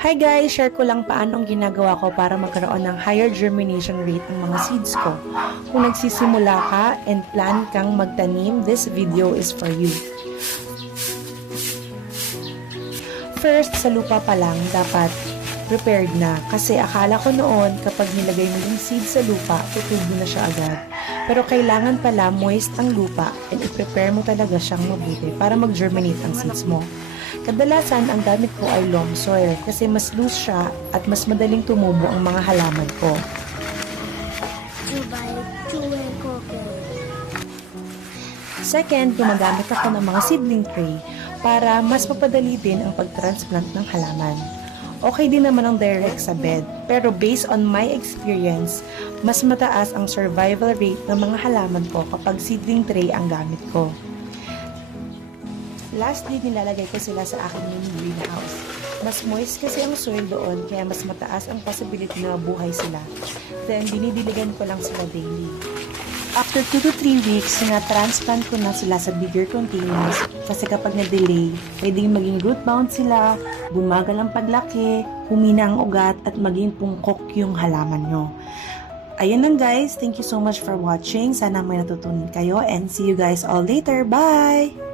Hi guys! Share ko lang paano ang ginagawa ko para magkaroon ng higher germination rate ang mga seeds ko. Kung nagsisimula ka and plan kang magtanim, this video is for you. First, sa lupa pa lang, dapat prepared na. Kasi akala ko noon, kapag nilagay mo yung seed sa lupa, tutubo na siya agad. Pero kailangan pala moist ang lupa and i-prepare mo talaga siyang mabuti para mag-germinate ang seeds mo. Kadalasan, ang gamit ko ay loam soil kasi mas loose siya at mas madaling tumubo ang mga halaman ko. Second, gumagamit ako ng mga seedling tray para mas mapadali din ang pag-transplant ng halaman. Okay din naman ang direct sa bed, pero based on my experience, mas mataas ang survival rate ng mga halaman ko kapag seedling tray ang gamit ko. Lastly, nilalagay ko sila sa aking mini greenhouse. Mas moist kasi ang soil doon, kaya mas mataas ang possibility na mabuhay sila. Then, dinidiligan ko lang sila daily. After 2 to 3 weeks, na-transplant ko na sila sa bigger containers kasi kapag na-delay, pwedeng maging root-bound sila, bumagal ang paglaki, humina ang ugat, at maging pungkok yung halaman nyo. Ayan lang guys, thank you so much for watching. Sana may natutunan kayo and see you guys all later. Bye!